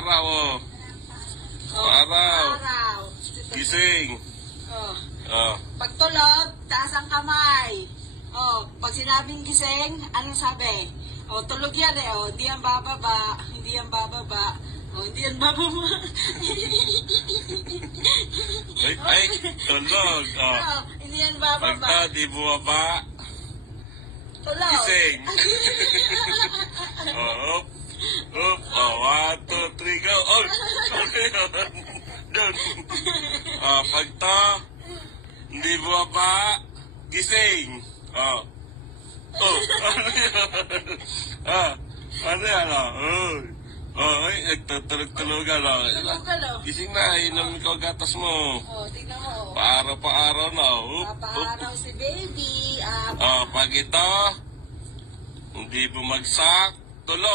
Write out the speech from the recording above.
Paaraw, oh. Paaraw. Araw. Gising. Oh. Oh. Pag tulog, taas ang kamay. Oh, pag sinabing gising, anong sabi? Oh, tulog yan eh. Oh, hindi yan bababa. Hindi yan bababa. Oh, hindi yan bababa. Ay, tulog. Oh. Oh, hindi yan bababa. Pagka di bumaba, Tulog. gising. Oh, up. Oh, 1, 2, 3, go. Oh, sorry yun. Dun. Oh, pagka hindi bumaba, gising. Oh. Oh, ano yan? Ah, ano yan? Oh, ay, nagtutulog-tulogan. Tulog ka, no? Gising na, inom ikaw gatas mo. Oh, tignan mo. Paaraw-paaraw na. Papaaraw si baby. Pag ito, hindi bumagsak, tulog.